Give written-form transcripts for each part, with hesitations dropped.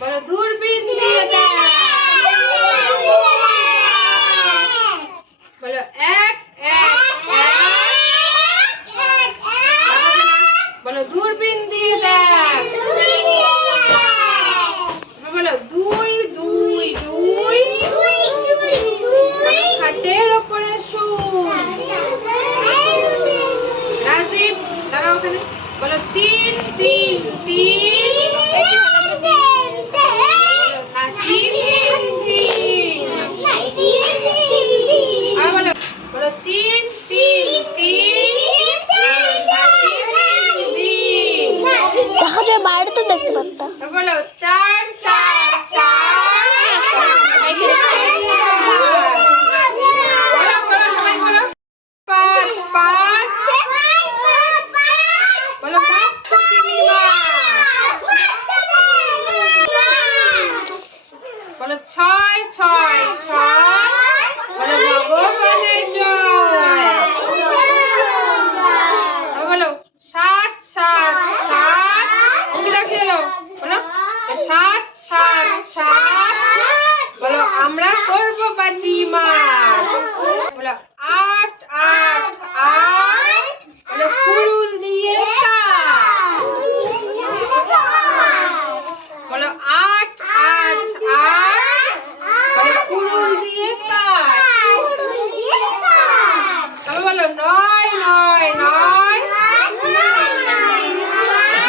বলো দূরবীন দিয়ে দেখ। বলো এক এক এক। বলো দূরবীন দিয়ে দেখ। বলো দুই দুই দুই। খাটের ওপরে শুন। রাজীব দাঁড়াও ওখানে। বলো তিন তিন তিন। বলো তিন তিন তিন। দেখা যায় বাইরে তো দেখতে পারতাম। বলো চার চার চার। বলো বলো সবাই বলো পাঁচ পাঁচ। বলো পাঁচ পকিনি মাছ। বলো ছয় ছয় ছয়। বলো ভগবানের জয়। বলো সাত সাত সাত। বলো সাত সাত সাত। বলো আমরা করবো বাজি মাছ। বলো আট আট আট। বলো কুড়ুল দিয়ে কাট। বলো আট আট আট। বলো কুড়ুল দিয়ে কাট। তবে বলো নয় নয় নয়।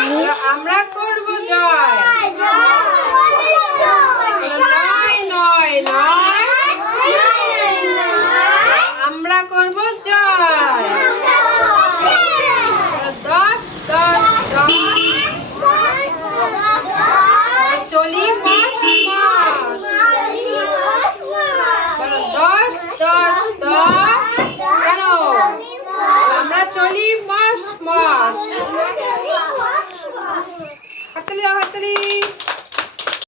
বলো আমরা করবো জয়। নয় নয় নয়। আমরা করবো জয়। দশ দশ দশ। চলি মাস মাস। বলো দশ দশ দশ। কেন আমরা চলি মাস মাস। হাততালি দাও হাততালি।